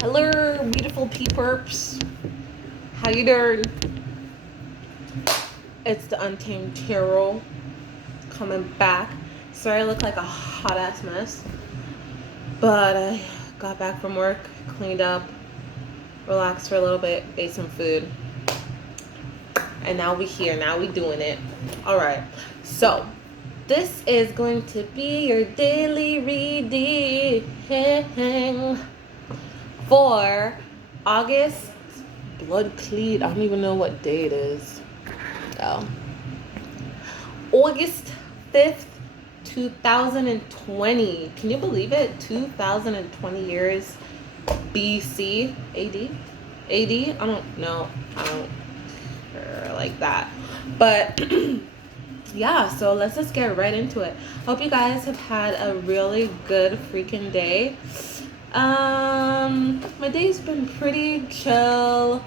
Hello, beautiful P-perps. How you doing? It's the Untamed Tarot coming back. Sorry I look like a hot-ass mess. But I got back from work, cleaned up, relaxed for a little bit, ate some food. And now we here. Now we doing it. Alright. So, this is going to be your daily reading for August. Blood cleat. I don't even know what day it is. Oh. August 5th, 2020. Can you believe it? 2020 years BC. AD? AD? I don't know. I don't like that. But yeah, so let's just get right into it. Hope you guys have had a really good freaking day. My day's been pretty chill.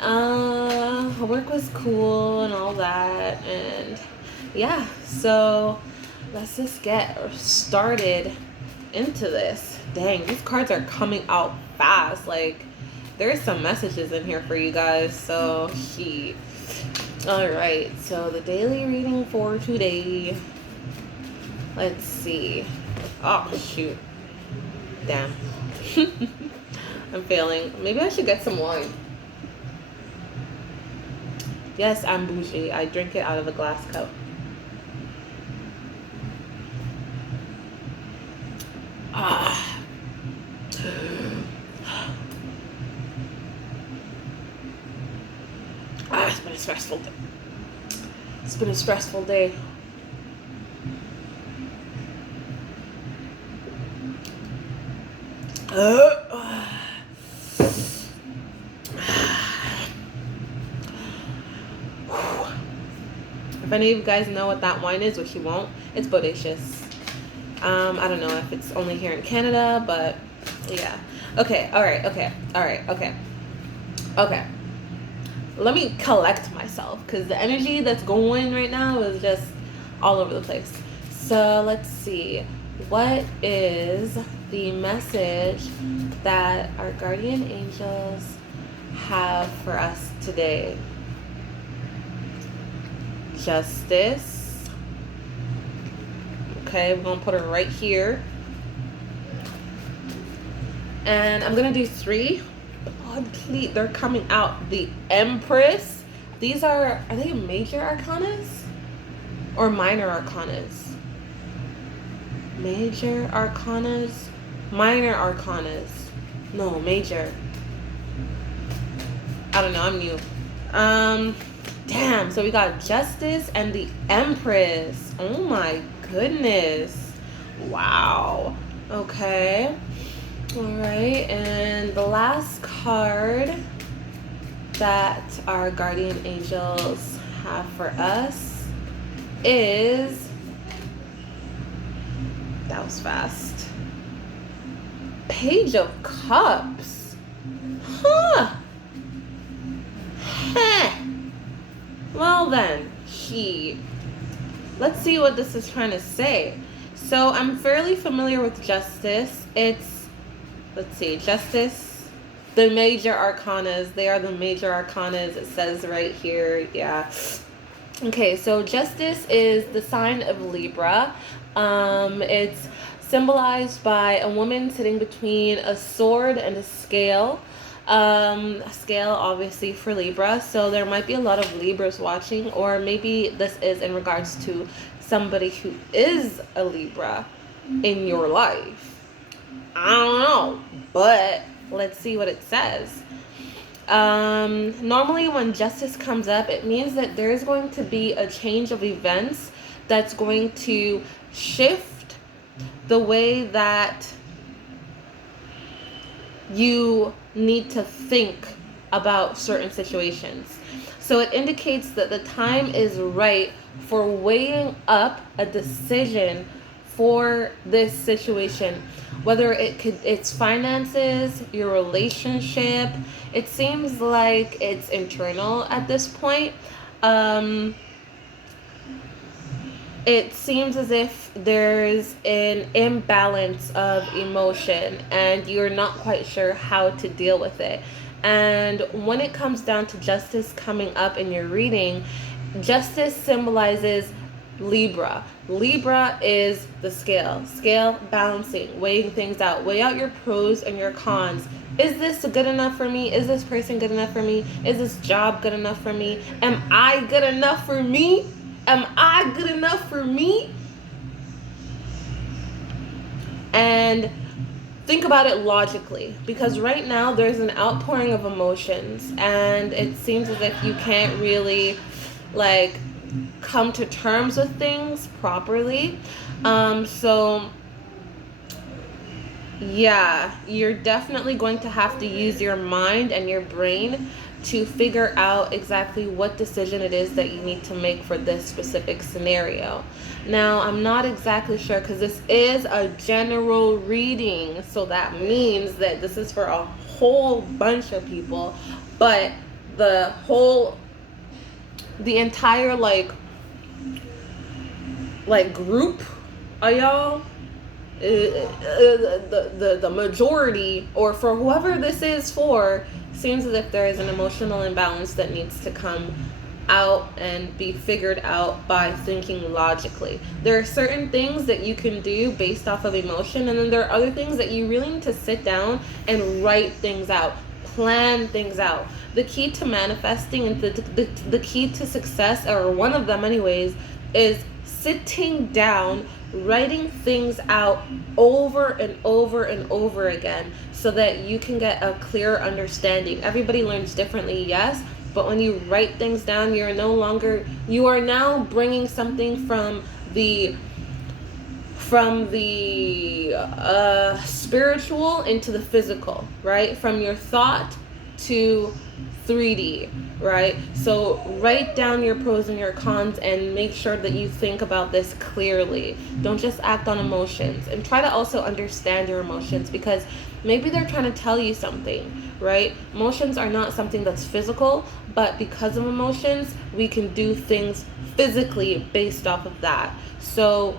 Work was cool and all that, and yeah, so let's just get started into this. Dang, these cards are coming out fast. Like, there's some messages in here for you guys, so alright, so the daily reading for today. Let's see. Oh shoot. Damn. I'm failing. Maybe I should get some wine. Yes, I'm bougie. I drink it out of a glass cup. It's been a stressful day. It's been a stressful day. If any of you guys know what that wine is, which you won't, it's bodacious. I don't know if it's only here in Canada, but yeah. Okay, okay. Let me collect myself, because the energy that's going right now is just all over the place. So let's see. What is the message that our guardian angels have for us today? Justice. Okay, we're going to put her right here. And I'm going to do 3. They're coming out. The Empress. These are they major arcanas or minor arcanas? Major arcanas, minor arcanas. No, major. I don't know, I'm new. Damn, so we got Justice and the Empress. Oh my goodness. Wow. Okay. All right, and the last card that our guardian angels have for us is, that was fast, Page of Cups. Huh. Well then, let's see what this is trying to say. So I'm fairly familiar with Justice. Let's see, Justice, the major arcanas. They are the major arcanas. It says right here. Yeah. Okay, so Justice is the sign of Libra. It's symbolized by a woman sitting between a sword and a scale. A scale obviously for Libra. So there might be a lot of Libras watching, or maybe this is in regards to somebody who is a Libra in your life. I don't know, but let's see what it says. Normally when Justice comes up, it means that there's going to be a change of events that's going to shift the way that you need to think about certain situations. So it indicates that the time is right for weighing up a decision for this situation, whether it's finances, your relationship. It seems like it's internal at this point. it seems as if there's an imbalance of emotion and you're not quite sure how to deal with it. And when it comes down to justice coming up in your reading, justice symbolizes Libra. Libra is the scale. Scale balancing, weighing things out. Weigh out your pros and your cons. Is this good enough for me? Is this person good enough for me? Is this job good enough for me? Am I good enough for me? Am I good enough for me? And think about it logically, because right now there's an outpouring of emotions and it seems as if you can't really like come to terms with things properly. So yeah, you're definitely going to have to use your mind and your brain to figure out exactly what decision it is that you need to make for this specific scenario. Now, I'm not exactly sure because this is a general reading, so that means that this is for a whole bunch of people, but the entire like group of y'all, the majority, or for whoever this is for, seems as if there is an emotional imbalance that needs to come out and be figured out by thinking logically. There are certain things that you can do based off of emotion, and then there are other things that you really need to sit down and write things out, plan things out. The key to manifesting and the key to success, or one of them anyways, is sitting down, writing things out over and over and over again so that you can get a clearer understanding. Everybody learns differently, yes, but when you write things down, you are now bringing something from the spiritual into the physical, right? From your thought to 3D, right? So write down your pros and your cons and make sure that you think about this clearly. Don't just act on emotions, and try to also understand your emotions, because maybe they're trying to tell you something, right? Emotions are not something that's physical, but because of emotions, we can do things physically based off of that. So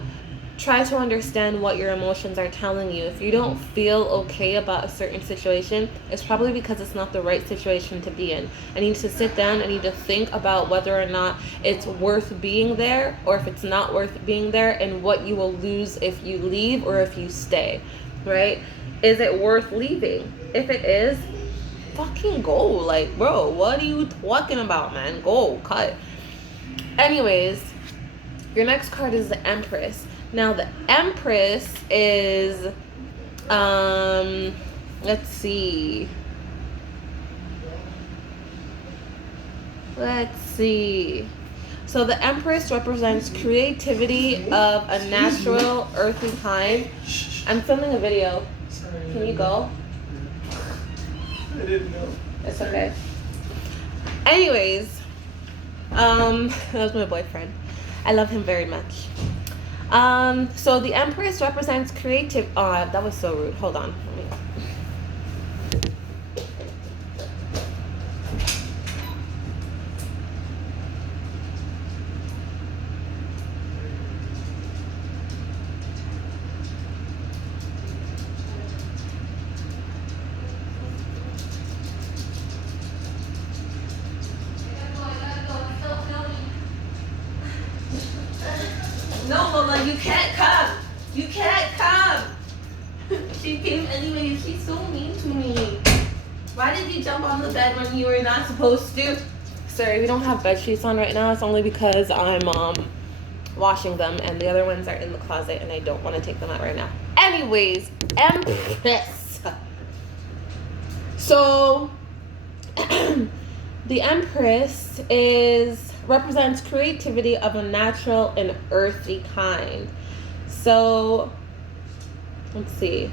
try to understand what your emotions are telling you. If you don't feel okay about a certain situation, it's probably because it's not the right situation to be in. I need to sit down, I need to think about whether or not it's worth being there, or if it's not worth being there, and what you will lose if you leave or if you stay, right? Is it worth leaving? If it is, fucking go. Like, bro, what are you talking about, man? Go, cut. Anyways, your next card is the Empress. Now, the Empress is, let's see. So the Empress represents creativity of a natural, earthly kind. I'm filming a video. Can you go? I didn't know. It's okay. Anyways, that was my boyfriend. I love him very much. So the Empress represents creative. That was so rude. Hold on. No, Lola, you can't come. You can't come. She came anyway. She's so mean to me. Why did you jump on the bed when you were not supposed to? Sorry, we don't have bed sheets on right now. It's only because I'm washing them, and the other ones are in the closet, and I don't want to take them out right now. Anyways, Empress. So the Empress represents creativity of a natural and earthy kind. So let's see.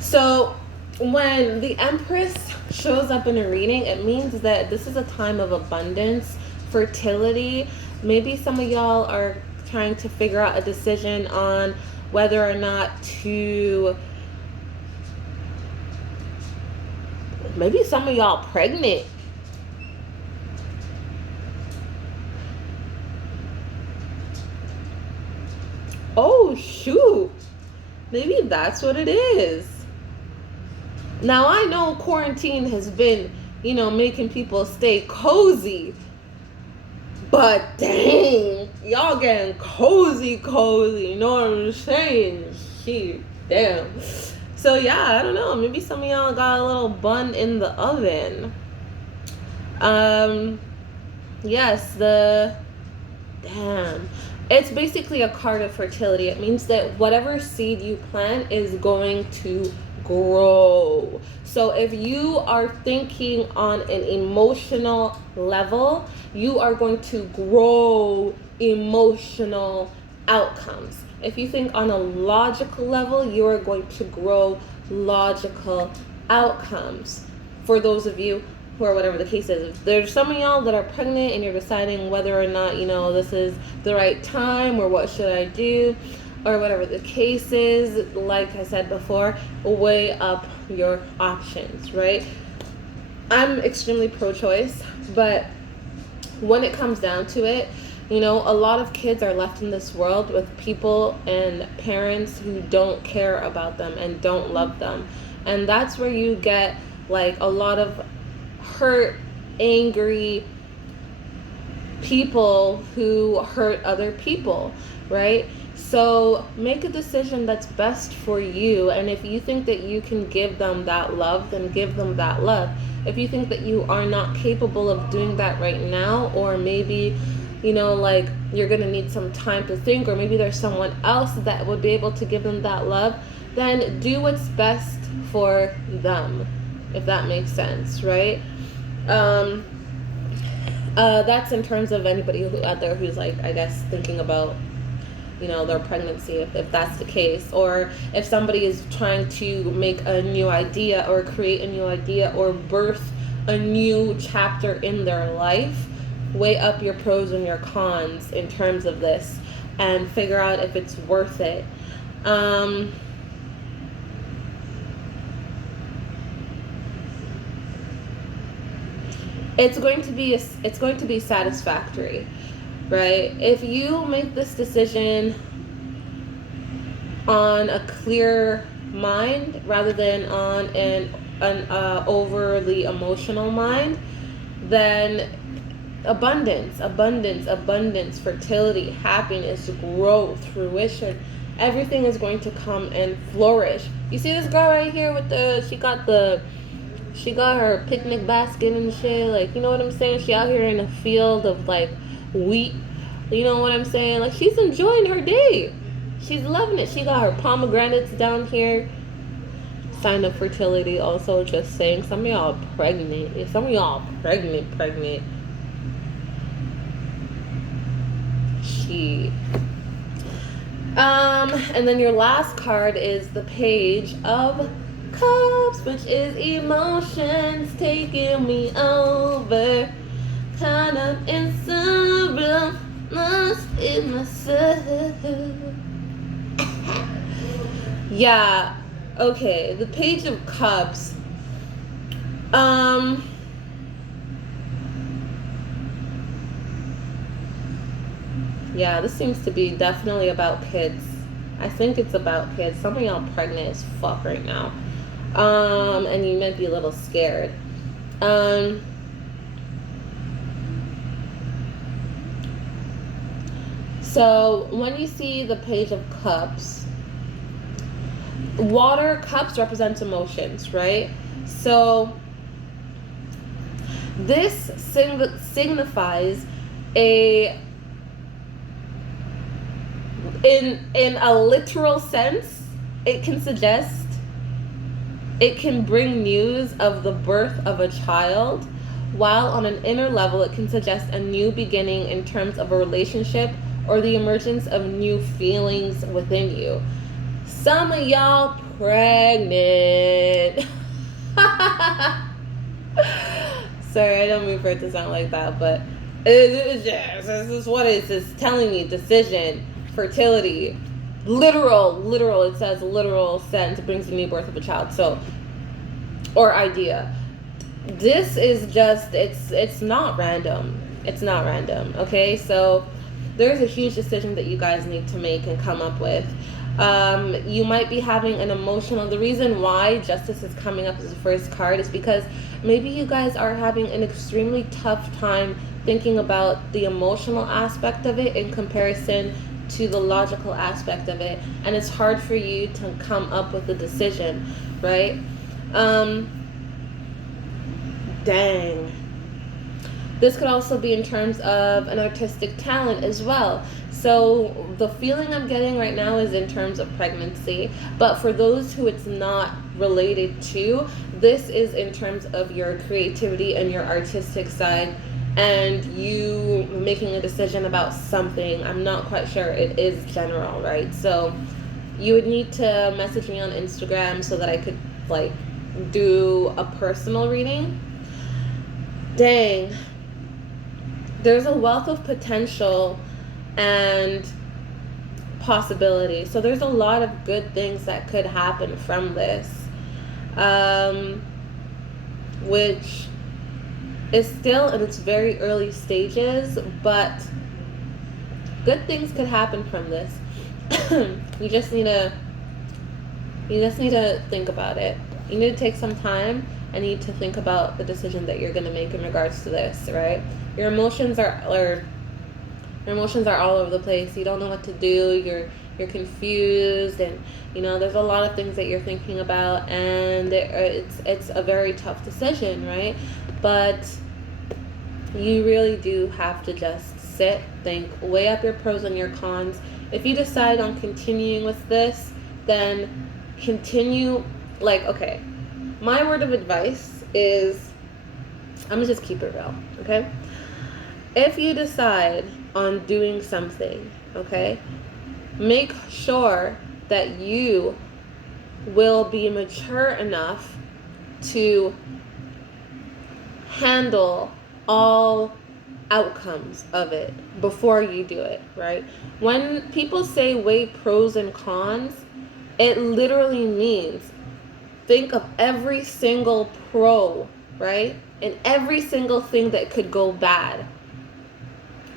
So when the Empress shows up in a reading, it means that this is a time of abundance, fertility. Maybe some of y'all are trying to figure out a decision on whether or not to Maybe some of y'all pregnant. Oh, shoot. Maybe that's what it is. Now, I know quarantine has been, making people stay cozy. But dang, y'all getting cozy. You know what I'm saying? Shit, damn. So, yeah, I don't know. Maybe some of y'all got a little bun in the oven. Yes, damn. It's basically a card of fertility. It means that whatever seed you plant is going to grow. So if you are thinking on an emotional level, you are going to grow emotional outcomes. If you think on a logical level, you are going to grow logical outcomes. For those of you or whatever the case is. If there's some of y'all that are pregnant and you're deciding whether or not, this is the right time or what should I do or whatever the case is, like I said before, weigh up your options, right? I'm extremely pro-choice, but when it comes down to it, a lot of kids are left in this world with people and parents who don't care about them and don't love them. And that's where you get like a lot of hurt, angry people who hurt other people, right? So make a decision that's best for you. And if you think that you can give them that love, then give them that love. If you think that you are not capable of doing that right now, or maybe, you're going to need some time to think, or maybe there's someone else that would be able to give them that love, then do what's best for them, if that makes sense, right? That's in terms of anybody out there who's like, I guess, thinking about, their pregnancy, if that's the case, or if somebody is trying to make a new idea or create a new idea or birth a new chapter in their life, weigh up your pros and your cons in terms of this and figure out if it's worth it. It's going to be satisfactory, right? If you make this decision on a clear mind rather than on an overly emotional mind, then abundance, fertility, happiness, growth, fruition, everything is going to come and flourish. You see this girl right here with she got her picnic basket and shit, like, you know what I'm saying? She out here in a field of, like, wheat, you know what I'm saying? Like, she's enjoying her day. She's loving it. She got her pomegranates down here. Sign of fertility also, just saying. Some of y'all pregnant. Pregnant. She. And then your last card is the Page of Cups, which is emotions taking me over, kind of insubordinate in myself. Yeah, okay, the Page of Cups. Yeah, this seems to be definitely about kids. I think it's about kids. Some of y'all pregnant as fuck right now. And you might be a little scared. So when you see the Page of Cups, water cups represents emotions, right? So this signifies in a literal sense, it can bring news of the birth of a child, while on an inner level it can suggest a new beginning in terms of a relationship or the emergence of new feelings within you. Some of y'all pregnant. Sorry, I don't mean for it to sound like that, but this is what it's telling me. Decision, fertility, literal, it says literal sense brings the new birth of a child, so, or idea. this is just, it's not random. It's not random. Okay, so there's a huge decision that you guys need to make and come up with. You might be having an emotional, the reason why justice is coming up as the first card is because maybe you guys are having an extremely tough time thinking about the emotional aspect of it in comparison to the logical aspect of it, and it's hard for you to come up with a decision, right? um Dang. This could also be in terms of an artistic talent as well. So the feeling I'm getting right now is in terms of pregnancy, but for those who it's not related to, this is in terms of your creativity and your artistic side and you making a decision about something. I'm not quite sure. It is general, right? So you would need to message me on Instagram so that I could like do a personal reading. Dang. There's a wealth of potential and possibility. So there's a lot of good things that could happen from this, which is still in its very early stages, but good things could happen from this. you just need to think about it. You need to take some time and you need to think about the decision that you're going to make in regards to this, right? Your emotions are all over the place. You don't know what to do. You're confused, and there's a lot of things that you're thinking about, and it's a very tough decision, right? But you really do have to just sit, think, weigh up your pros and your cons. If you decide on continuing with this, then continue. Okay, my word of advice is, I'm gonna just keep it real, okay? If you decide on doing something, okay, make sure that you will be mature enough to handle all outcomes of it before you do it, right? When people say weigh pros and cons, it literally means think of every single pro, right? And every single thing that could go bad,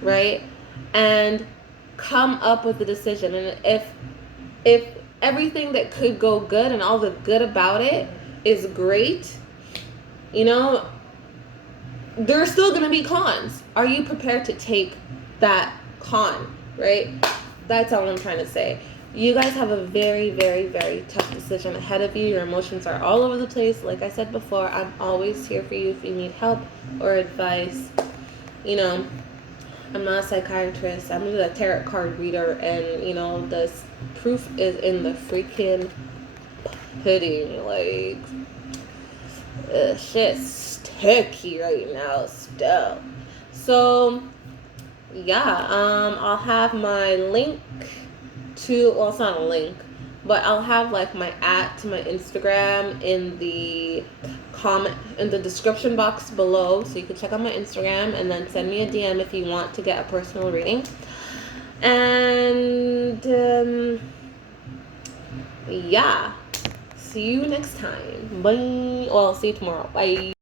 right? And come up with a decision. And if everything that could go good and all the good about it is great, there's still going to be cons. Are you prepared to take that con, right? That's all I'm trying to say. You guys have a very, very, very tough decision ahead of you. Your emotions are all over the place. Like I said before, I'm always here for you if you need help or advice. I'm not a psychiatrist. I'm just a tarot card reader, and the proof is in the freaking pudding. Shit's sticky right now still. So yeah, I'll have my link to, well, it's not a link, but I'll have my @ to my Instagram in the description box below, so you can check out my Instagram and then send me a DM if you want to get a personal reading. And yeah, see you next time. Bye. Well, see you tomorrow. Bye.